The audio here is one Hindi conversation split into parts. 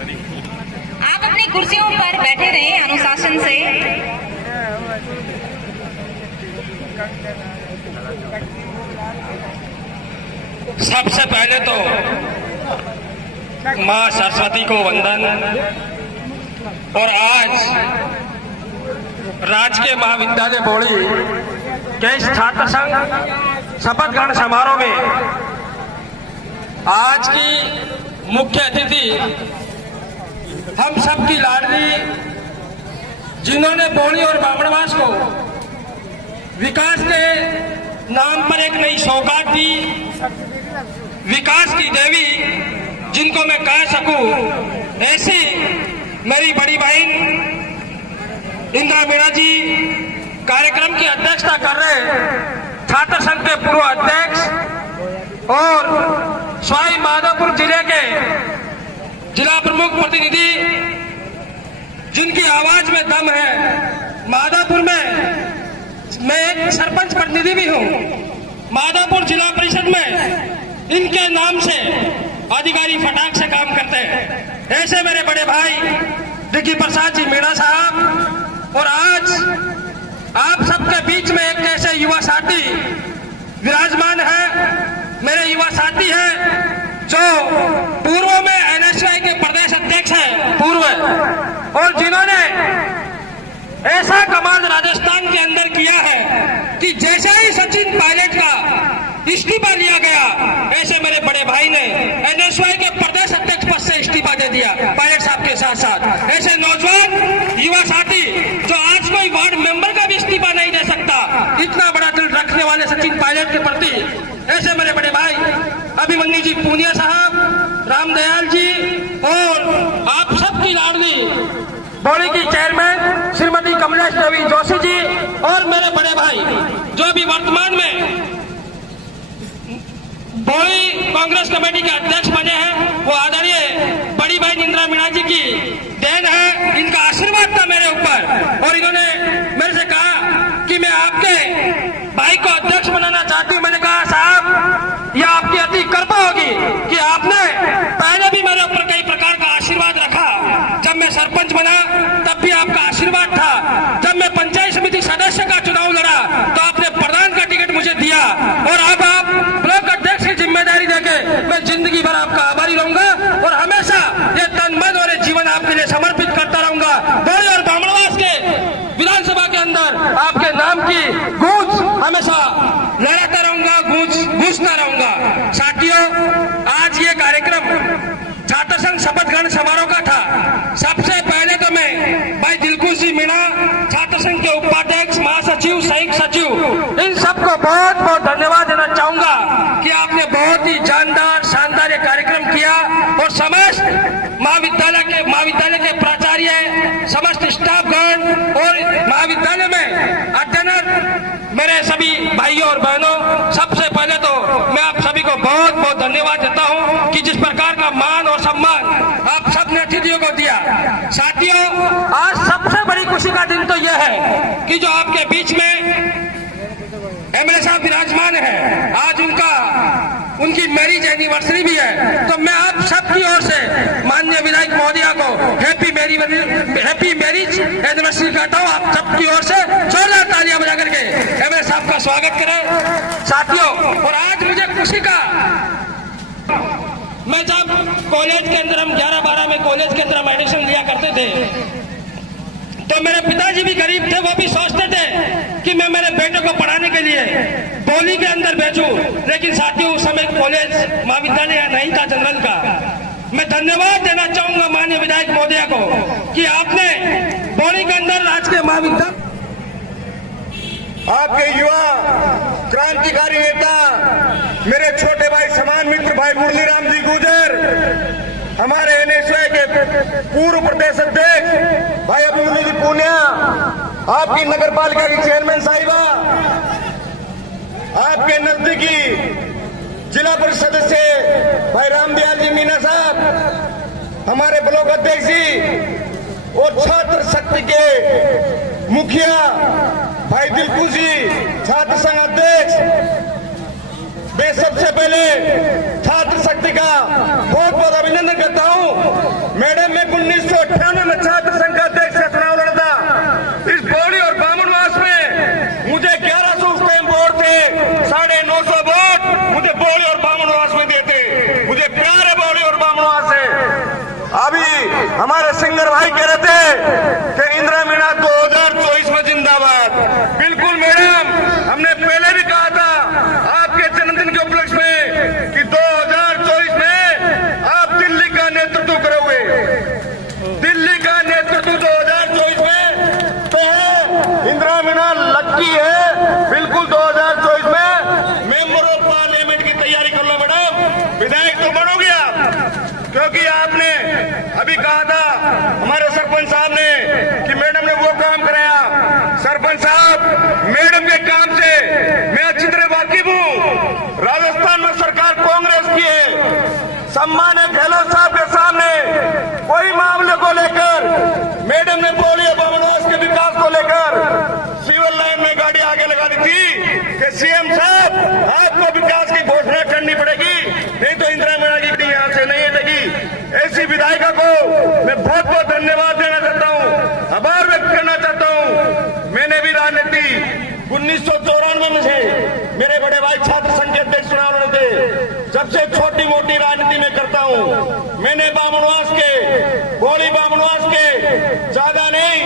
आप अपनी कुर्सियों पर बैठे रहें अनुशासन से। सबसे पहले तो माँ सरस्वती को वंदन। और आज राजकीय महाविद्यालय बौड़ी के इस छात्र संघ शपथ ग्रहण समारोह में आज की मुख्य अतिथि हम सबकी लाडली, जिन्होंने बौड़ी और बामणवास को विकास के नाम पर एक नई सौगात दी, विकास की देवी जिनको मैं कह सकूं, ऐसी मेरी बड़ी बहन इंदिरा मीणा जी कार्यक्रम की अध्यक्षता कर रहे छात्र संघ के पूर्व अध्यक्ष और सवाई माधोपुर जिले के जिला प्रमुख प्रतिनिधि, जिनकी आवाज में दम है। माधोपुर में मैं एक सरपंच प्रतिनिधि भी हूं। माधोपुर जिला परिषद में इनके नाम से अधिकारी फटाक से काम करते हैं। ऐसे मेरे बड़े भाई विकी प्रसाद जी मीणा साहब, और आज आप सबके बीच में एक ऐसे युवा साथी विराजमान है, मेरे युवा साथी हैं जो पूर्व में एनएसयूआई के प्रदेश अध्यक्ष हैं पूर्व, और जिन्होंने ऐसा कमाल राजस्थान के अंदर किया है कि जैसे ही सचिन पायलट का इस्तीफा लिया गया, ऐसे मेरे बड़े भाई ने एनएसयूआई के प्रदेश अध्यक्ष पद से इस्तीफा दे दिया पायलट साहब के साथ साथ। ऐसे नौजवान युवा साथी जो आज कोई वार्ड मेंबर का भी इस्तीफा नहीं दे सकता, इतना बड़ा दिल रखने वाले सचिन पायलट के प्रति ऐसे मेरे बड़े भाई अभिमन्यु जी पूनिया साहब, रामदयाल जी, और आप सबकी लाडली बौड़ी की चेयरमैन श्रीमती कमलेश देवी जोशी जी, और मेरे बड़े भाई जो भी वर्तमान में बौड़ी कांग्रेस कमेटी के अध्यक्ष बने हैं, वो आदरणीय बड़ी बहन इंदिरा मीणा जी की देन है। इनका आशीर्वाद था मेरे ऊपर, और इन्होंने मेरे से कहा कि मैं आपके भाई को अध्यक्ष बनाना चाहती हूँ। मैंने कहा साहब, यह आपकी अति कृपा होगी कि आपने पहले भी मेरे ऊपर कई प्रकार का आशीर्वाद रखा। जब मैं सरपंच बना तब भी आपका आशीर्वाद था। जब मैं पंचायत समिति सदस्य का चुनाव लड़ा तो आपने प्रधान का टिकट मुझे दिया, और अब आप ब्लॉक अध्यक्ष की जिम्मेदारी देके मैं जिंदगी भर आपका आभारी रहूंगा, और हमेशा ये तन मन और जीवन आपके लिए समर्पित करता रहूंगा। बौड़ी और बामणवास के विधानसभा के अंदर आपके नाम की गूंज हमेशा लहराता रहूंगा, गूंजता रहूंगा। साथियों, आज ये कार्यक्रम छात्र संघ शपथ ग्रहण समारोह का था। सबसे पहले तो मैं भाई दिलकुश जी मीणा, छात्र संघ के उपाध्यक्ष, महासचिव, संयुक्त सचिव, इन सबको बहुत बहुत धन्यवाद देना चाहूंगा कि आपने बहुत ही जानदार शानदार ये कार्यक्रम किया, और समस्त महाविद्यालय के प्राचार्य, समस्त स्टाफगण और महाविद्यालय में अध्ययनरत मेरे सभी भाइयों और बहनों, सबसे पहले तो मैं आप सभी को बहुत बहुत धन्यवाद देता हूं कि जिस प्रकार का मान और सम्मान आप सबने अतिथियों को दिया। साथियों, आज सबसे बड़ी खुशी का दिन तो यह है कि जो आपके बीच में एमएलए साहब विराजमान है, आज उनकी मैरिज एनिवर्सरी भी है। तो मैं आप सबकी ओर से माननीय विधायक महोदया को हैप्पी मैरिज एनिवर्सरी कहता हूँ। आप सबकी ओर से जोरदार तालियां बजा करके एमएलए साहब का स्वागत करें। साथियों, और आज मुझे खुशी का, मैं जब कॉलेज के अंदर हम 11-12 में कॉलेज के अंदर हम एडमिशन लिया करते थे, तो मेरे पिताजी भी गरीब थे, वो भी सोचते थे कि मैं मेरे बेटे को पढ़ाने के लिए बौली के अंदर भेजूं, लेकिन साथियों उस समय कॉलेज महाविद्यालय नहीं था जनरल का। मैं धन्यवाद देना चाहूंगा माननीय विधायक महोदया को कि आपने बौली के अंदर राजकीय महाविद्यालय, आपके युवा क्रांतिकारी नेता, मेरे छोटे भाई समान मित्र भाई मुरलीराम जी गुर्जर, हमारे एनएसयूआई के पूर्व प्रदेश अध्यक्ष भाई अभिमन्यु जी पूनिया, आपकी नगर पालिका की चेयरमैन साहिबा, आपके नजदीकी जिला परिषद सदस्य भाई रामदयाल जी मीणा साहब, हमारे ब्लॉक अध्यक्ष जी, और छात्र शक्ति के मुखिया भाई दिलकुश जी, छात्र संघ अध्यक्ष। मैं सबसे पहले छात्र शक्ति का बहुत बहुत अभिनंदन करता हूं। मैडम, 1998 में छात्र संघ का अध्यक्ष का चुनाव लड़ा था। इस बौली और बामनवास में मुझे 1100 उस टाइम वोट थे, 950 वोट मुझे बौली और बामनवास में देते। मुझे प्यार है बौली और बामनवास से। अभी हमारे सिंगर भाई कह रहे थे कि इंदिरा मीणा 2024 में जिंदाबाद। बिल्कुल मैडम, हमने पहले भी कहा था आपके जन्मदिन के उपलक्ष्य में कि 2024 में आप दिल्ली का नेतृत्व करोगे। दिल्ली का नेतृत्व 2024 में तो है, इंदिरा मीणा लक्की है। बिल्कुल 2024 में मेंबर ऑफ पार्लियामेंट की तैयारी कर लो मैडम। विधायक तो बनोगे आप, क्योंकि आपने अभी कहा था हमारे सरपंच साहब ने कि मैडम ने वो काम कराया। सरपंच साहब, मैडम के काम से मैं अच्छी तरह वाकिफ हूँ। राजस्थान में सरकार कांग्रेस की है। सम्मानित गहलोत साहब के सामने कोई मामले को लेकर मैडम ने बौली और बामनवास के विकास को लेकर सिविल लाइन में गाड़ी आगे लगा दी थी कि सीएम साहब आपको विकास की घोषणा करनी पड़ेगी, नहीं तो इंदिरा मीणा की गाड़ी यहां से नहीं हटेगी। ऐसी विधायिका को मैं बहुत बहुत धन्यवाद देना चाहता हूं, आभार व्यक्त करना चाहता हूं। मैंने भी राजनीति 1994 में से मेरे बड़े भाई छात्र संघ के अध्यक्ष चुनाव लड़े थे। जब से छोटी मोटी राजनीति में करता हूं। मैंने बामनवास के, बौली बामनवास के ज्यादा नहीं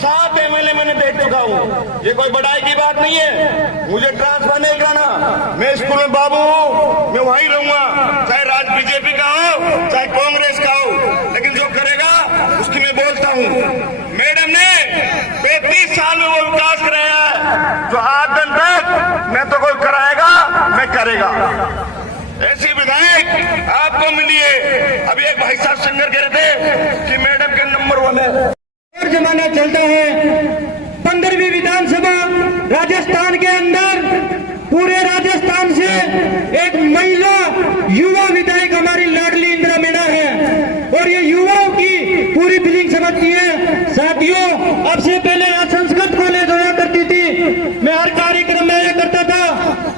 7 एमएलए मैंने देख चुका हूं। ये कोई बड़ाई की बात नहीं है। मुझे ट्रांसफर नहीं कराना। मैं स्कूल में बाबू हूं, मैं वहीं रहूंगा, चाहे राज बीजेपी का हो चाहे कांग्रेस का हो, लेकिन जो करेगा उसकी मैं बोलता हूं। मैडम ने 35 साल में वो विकास कराया है जो आज दिन तक मैं तो कोई कराएगा मैं करेगा। ऐसी विधायक आपको मिली है। अभी एक भाई साहब सिंगर कह रहे थे कि मैडम के नंबर 1 है। और जमाना चलता है। 15वीं विधानसभा राजस्थान के अंदर पूरे राजस्थान से एक महिला युवा विधायक हमारी लाडली इंदिरा मीणा है, और ये युवाओं की पूरी फीलिंग समझती है। साथियों, अब से पहले यहाँ संस्कृत कॉलेज हुआ करती थी, मैं हर कार्यक्रम में आया करता था,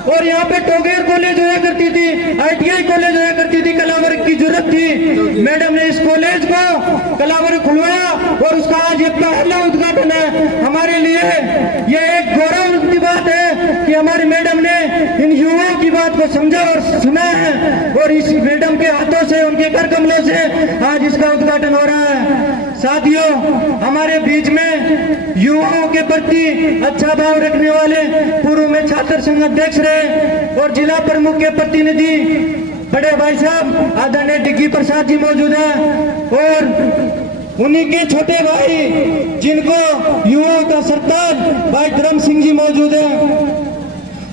और यहाँ पे टोगेर कॉलेज हुआ करती थी, ITI कॉलेज हुआ करती थी। कलावर्ग की जरूरत थी, मैडम ने इस कॉलेज को कलावर्ग खुलवाया, और उसका आज ये पहला उद्घाटन है। हमारे लिए ये एक गौरव की बात है कि हमारी मैडम ने इन युवाओं की बात को समझा और सुना है, और इस मैडम के हाथों से, उनके कर कमलों से आज इसका उद्घाटन हो रहा है। साथियों, हमारे बीच में युवाओं के प्रति अच्छा भाव रखने वाले पूर्व में छात्र संघ अध्यक्ष रहे और जिला प्रमुख के प्रतिनिधि बड़े भाई साहब आदरणीय डिग्गी प्रसाद जी मौजूद हैं, और उन्हीं के छोटे भाई जिनको युवाओं का सरताज भाई धर्म सिंह जी मौजूद हैं।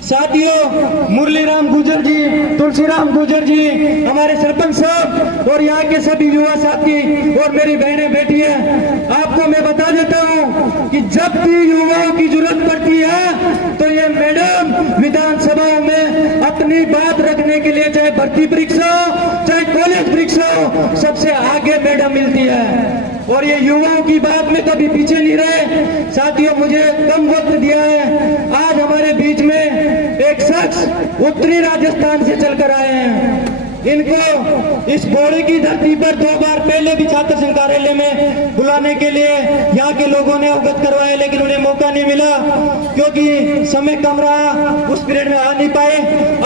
साथियों, मुरली राम गुजर जी, तुलसीराम गुजर जी, हमारे सरपंच साहब, और यहाँ के सभी युवा साथी और मेरी बहनें बैठी हैं। आपको मैं बता देता हूँ कि जब भी युवाओं की जरूरत पड़ती है तो ये मैडम विधानसभा में अपनी बात रखने के लिए, चाहे भर्ती परीक्षा हो चाहे कॉलेज परीक्षा हो, सबसे आगे मैडम मिलती है, और ये युवाओं की बात में कभी पीछे नहीं रहे। साथियों, मुझे कम वक्त दिया है। आज हमारे बीच में एक शख्स उत्तरी राजस्थान से चलकर आए हैं। इनको इस बौली की धरती पर 2 बार पहले भी छात्र संघ कार्यालय में बुलाने के लिए यहाँ के लोगों ने अवगत करवाया, लेकिन उन्हें मौका नहीं मिला क्योंकि समय कम रहा, उस पीरियड में आ नहीं पाए।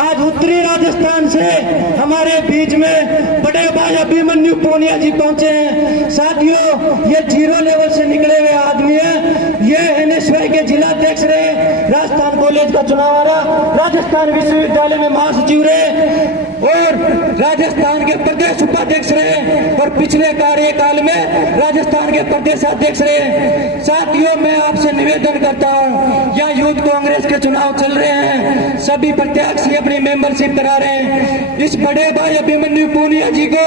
आज उत्तरी राजस्थान से हमारे बीच में बड़े भाई अभिमन्यु पूनिया जी पहुंचे हैं। साथियों, ये 0 लेवल से निकले हुए आदमी है। ये NSY के जिला अध्यक्ष रहे, राजस्थान कॉलेज का चुनाव आ रहा, राजस्थान विश्वविद्यालय में महासचिव रहे, और राजस्थान के प्रदेश उपाध्यक्ष रहे, और पिछले कार्यकाल में राजस्थान के प्रदेश अध्यक्ष रहे। साथियों, मैं आपसे निवेदन करता हूं, यहाँ यूथ कांग्रेस के चुनाव चल रहे हैं, सभी प्रत्याशी अपनी मेंबरशिप करा रहे हैं। इस बड़े भाई अभिमन्यु पूनिया जी को